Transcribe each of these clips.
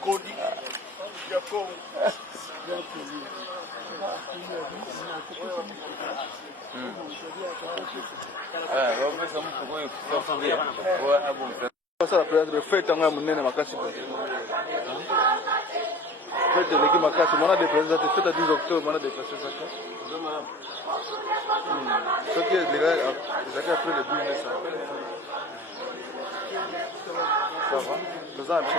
Kodi ya Kongo. Sasa la fête ngaya munene makasi. Fête de l'équipe makasi, on a des présidents de fête à 10 octobre, on a des présidents ça. Ce qui est les gars, ils après le 12 mai ça. Ça va? Ça va bien.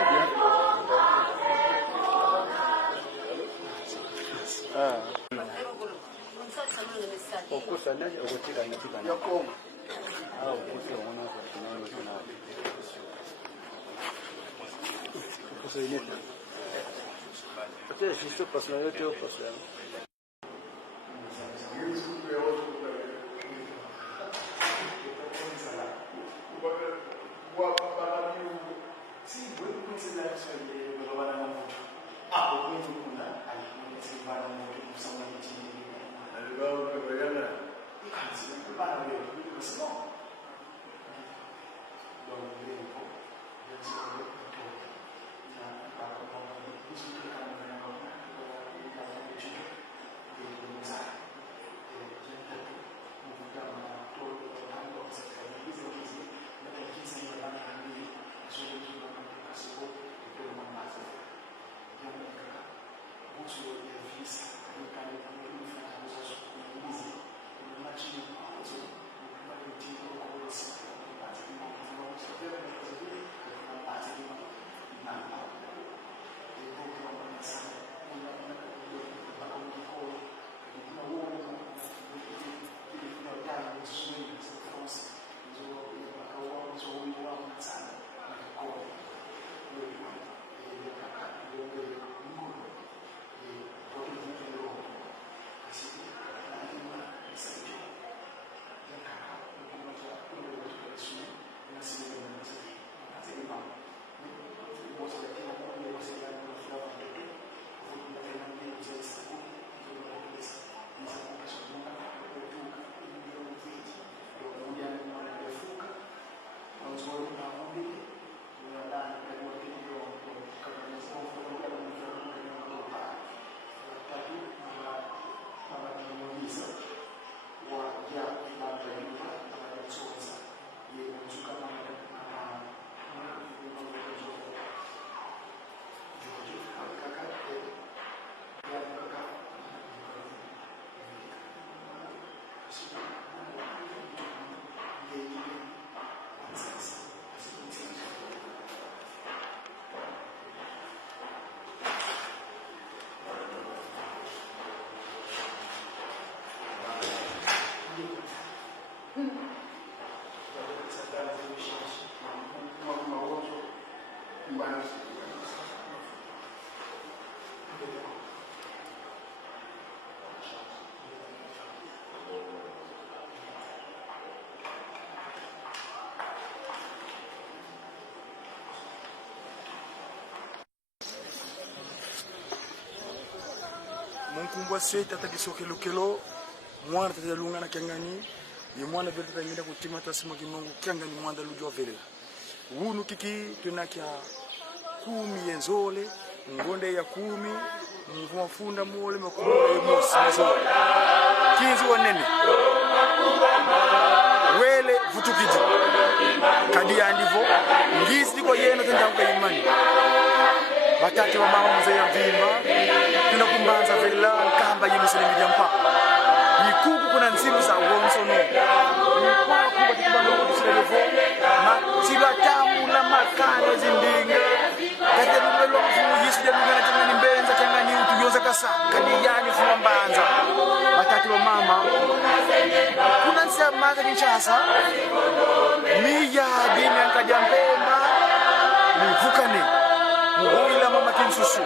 Okusa naje okutika inatika na Kongo. Okusa wana kwa tunao tuna. Okusa ineta. Peut-être juste parce que là tu es passé. Munkumbwa seta takisokelokelo mwana tatalunga na kangani ni mwana vile tangenda kutima tasima kinongo kangani mwana lujwa vile wunu kiki tunakia 10 yenzole ngonde ya 10 mvua funda mole makuru ya mosi mazole 15 wanene wele vutukiji kadi andivo ngizi diko yena tandanga imani batati wa mama mzee ya vimba tunakumbanza vela kamba yimusele mijampa yikuku kuna nsimu za uonso no yikuku kuba tikibanga kusilevo matiba tamu la makane zindinga kate lumelo mfu yisu ya lugana tangani mbenza tangani utuyoza kasa kadiyani fuwa mbanza batati wa mama kuna nsiya maga nchasa miya dini ankajampema mvukane muhuila mama kinsusu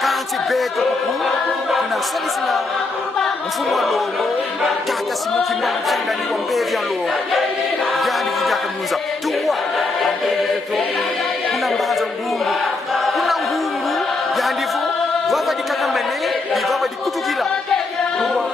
kanti beto kuku kuna salisina mfumo wa longo tata simuki mbangu changani wa mbevi ya longo yani vijaka munza tuwa kuna mbaza ngungu kuna ngungu yandivu vava dikaka mbene di vava dikutukila tuwa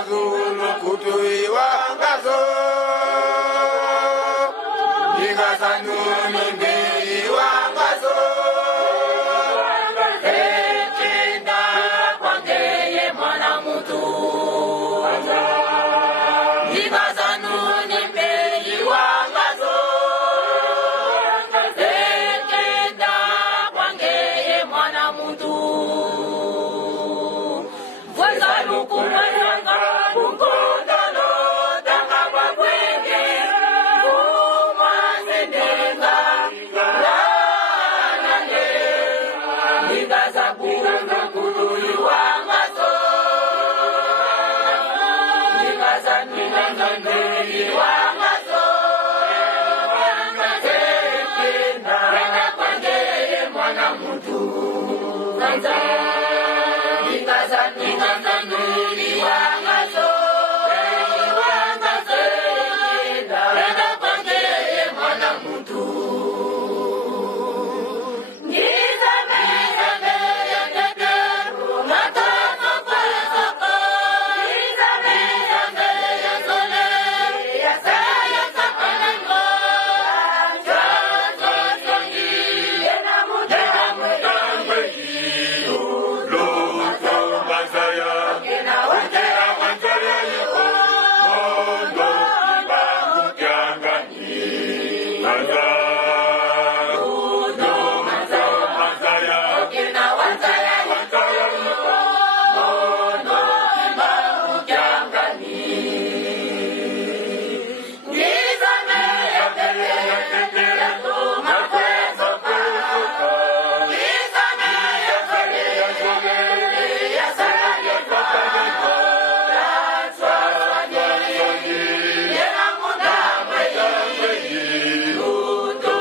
Zulu kutuiwa ngazo Nikazanuni mbiwa ngazo Ekenda kwangeye mwana mutu Nikazanuni mbiwa ngazo Ekenda kwangeye mwana mutu Voza luku mwanga Kukondolo Tanga kwa kwenge Kuma sendenga Lanane Nigaza kuunga kudui wangazo Nigaza nunga ndui wangazo Ekenda kwangeye mwana mutu Vanza Nigaza nuni wangazo Wangazo Ekenda kwangeye mwana mutu Niza meza meza teteru Matoko kwezoko Niza meza meza sole Yasaya sapanango Chazo songi Yena mutangwe Luto mazaya Yena wantera wantera yiko Mondo kibangu kiangani Maza Luto mazaya Yena wantera wantera yiko Mondo kibangu kiangani Niza meya teteya teteya Tuma kwezo kwezuka Niza meya teteya teteya Yasaya yekatayeka Yatswaswani Yena mundamwe Luto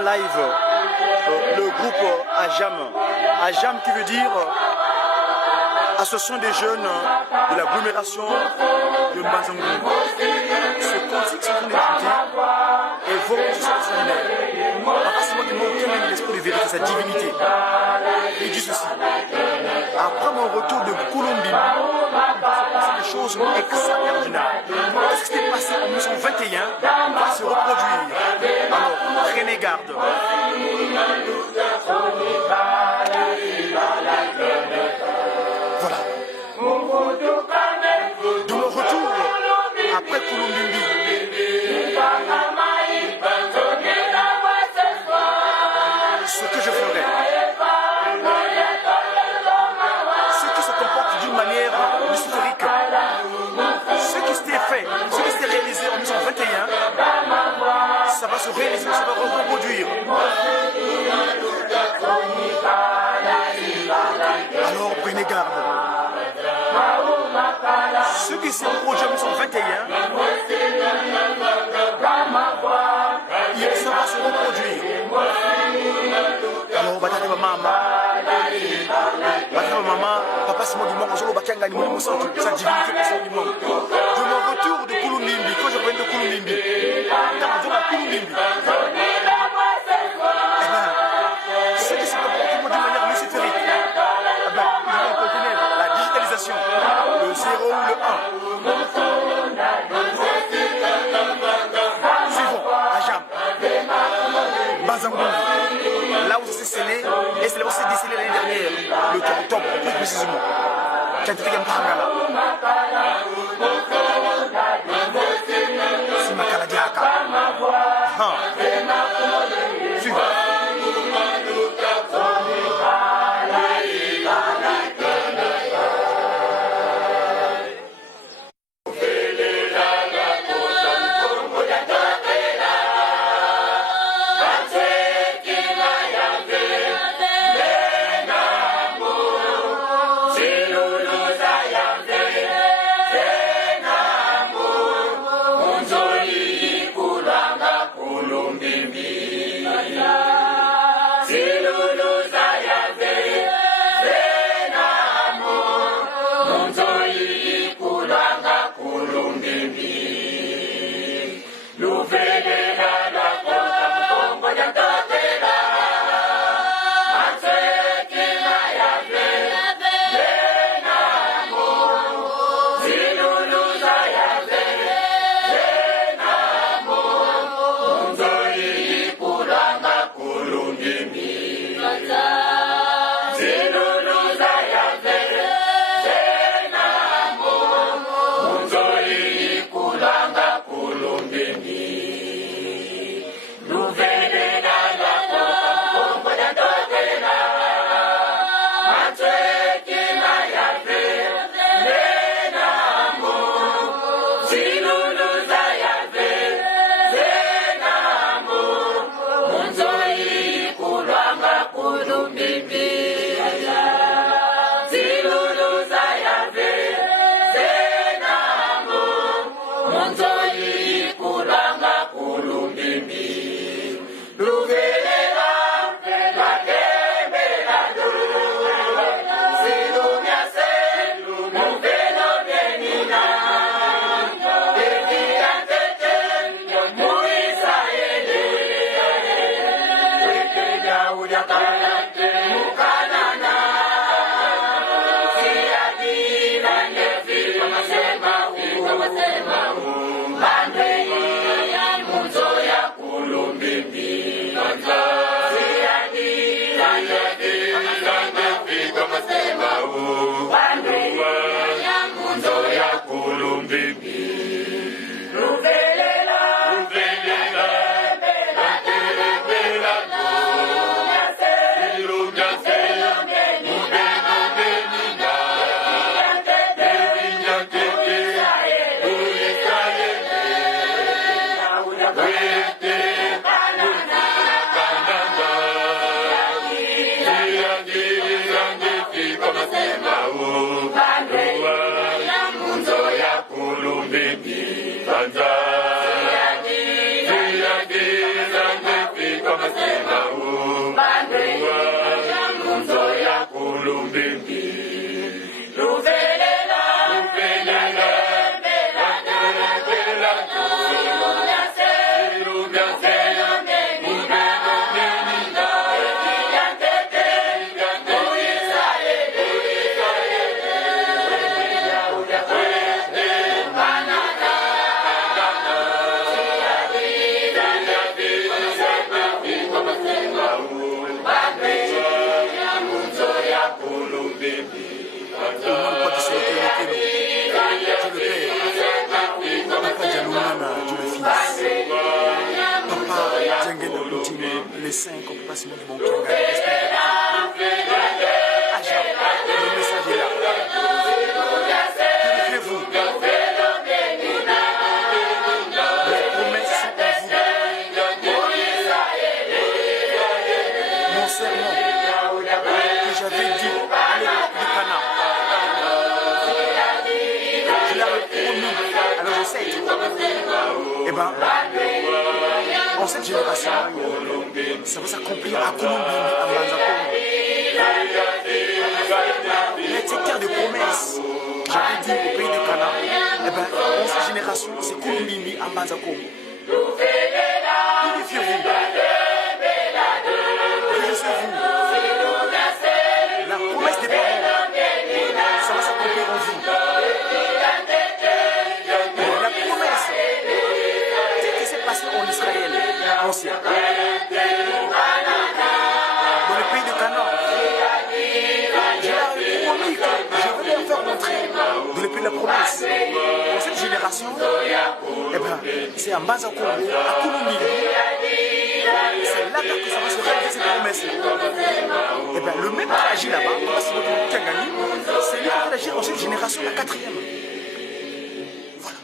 live le groupe Ajam. Ajam qui veut dire Association des jeunes de l'agglomération de Mbanza-Ngungu. Ce cantique sont en train d'écouter et vos c'est extraordinaire. Papa Simon qui montre même l'esprit de vérité, sa divinité. Il dit ceci. Après mon retour de Colombie, c'est des choses extraordinaires. Ce qui s'est passé en 1921 va se reproduire. Alors, prenez garde. Voilà. De mon retour après Colombie, ce que je ferai, ce qui se comporte d'une manière historique, ce qui s'était fait, ce qui s'était réalisé en 1921, ça va se réaliser, ça va reproduire. Alors prenez garde. Ce qui s'est produit en 1921, ça va se reproduire. Alors batata maman, papa Simon du monde, aujourd'hui bakanga ni mon sang, sa divinité pour du monde. De mon retour de Kouloumimbi, quand je reviens de Kouloumimbi, quand à Kouloumimbi, ce qui s'est comporté d'une manière luciférique, ils vont continuer la digitalisation, le 0 ou le 1. Suivons, Ajam, Mbanza-Ngungu, là où ça s'est scellé, et c'est là où ça s'est décellé l'année dernière, le 3 octobre, plus précisément. C'est Makala Diaka. Suivons. Como se les 5, on ne peut pas se mettre du bon qui a gagné. Agent, le message est là. Purifiez-vous. Les promesses sont en vous. Mon serment que j'avais dit à l'époque du Canaan, je l'avais promis, alors j'essaie. Eh bien, en cette génération, ça va s'accomplir à Colombie, à Manzakongo. Les secteurs de promesses, j'avais dit au pays de Canaan, eh bien, en cette génération, c'est Colombie, à Manzakongo. Purifiez-vous. Réjouissez-vous. La promesse des parents, ça va s'accomplir en vous. La promesse, c'est ce qui s'est passé en Israël ancien. Dans le pays de Canaan, je leur ai promis que je vais leur faire rentrer dans le pays de la promesse. Pour cette génération, eh ben, c'est à Manzakongo, à Colombie. C'est là que ça va se réaliser cette promesse-là. Eh bien, le même qui agit là-bas, c'est lui qui a gagné, c'est lui qui va agir dans cette génération, la 4e. Voilà.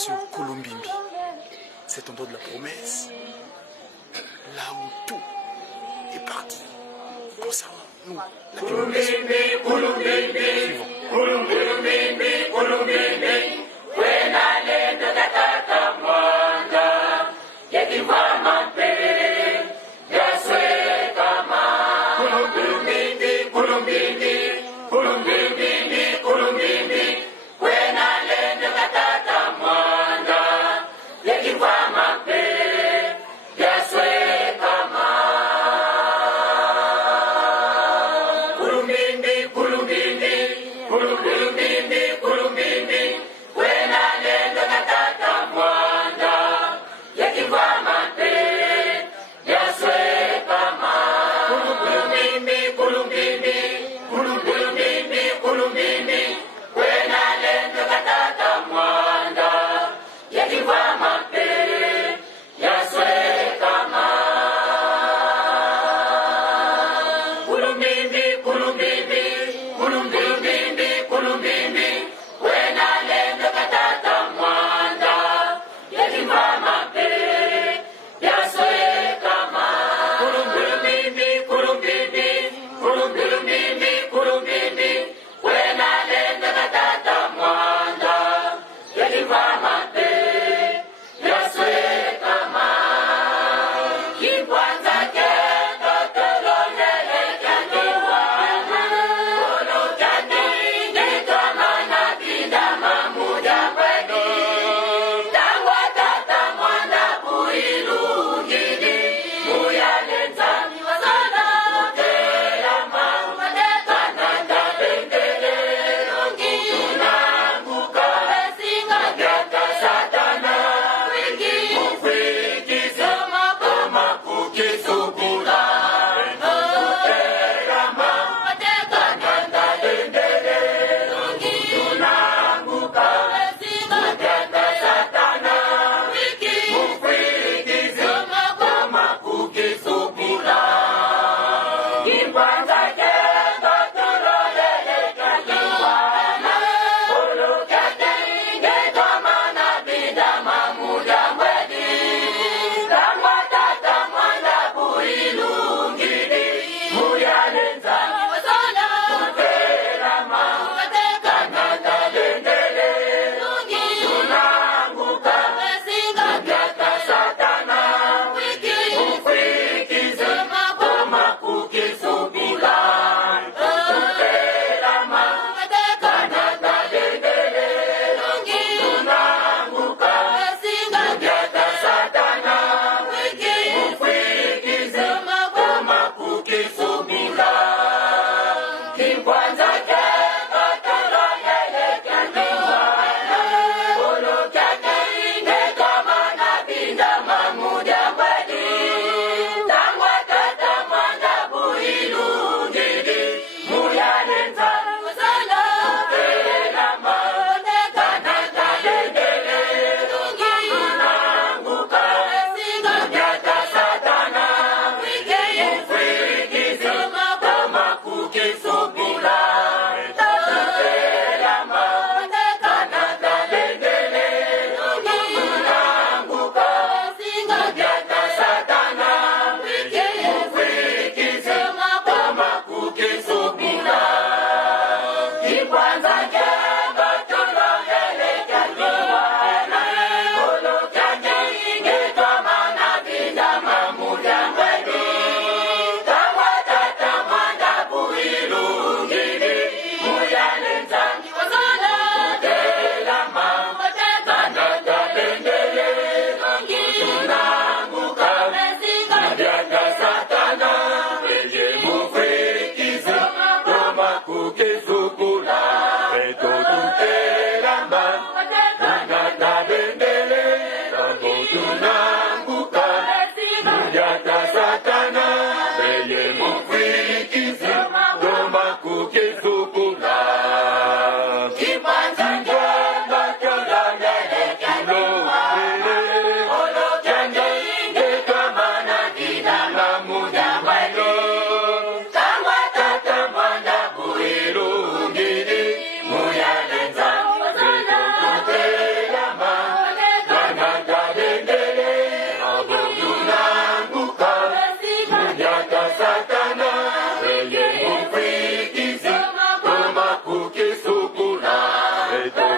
sur Kulumbimbi. C'est ton dos de la promesse. Là où tout est parti. Concernant nous, la Kulumbimbi, Kulumbimbi, Kulumbimbi, Kulumbimbi, Kwenale de Gatata Mwanda, Yekimama Pe, Yaswe Kama, Kulumbimbi, Kulumbimbi, Kulumbimbi, Kulumbimbi, Kwenale de Gatata Mwanda, Yekimama Pe, Yaswe Kama. Kulumbimbi, Kulumbimbi, Kulumbimbi, Kulumbimbi.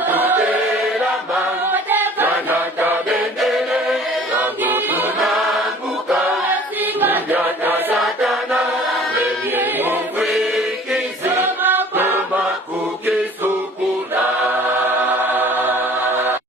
Thank you.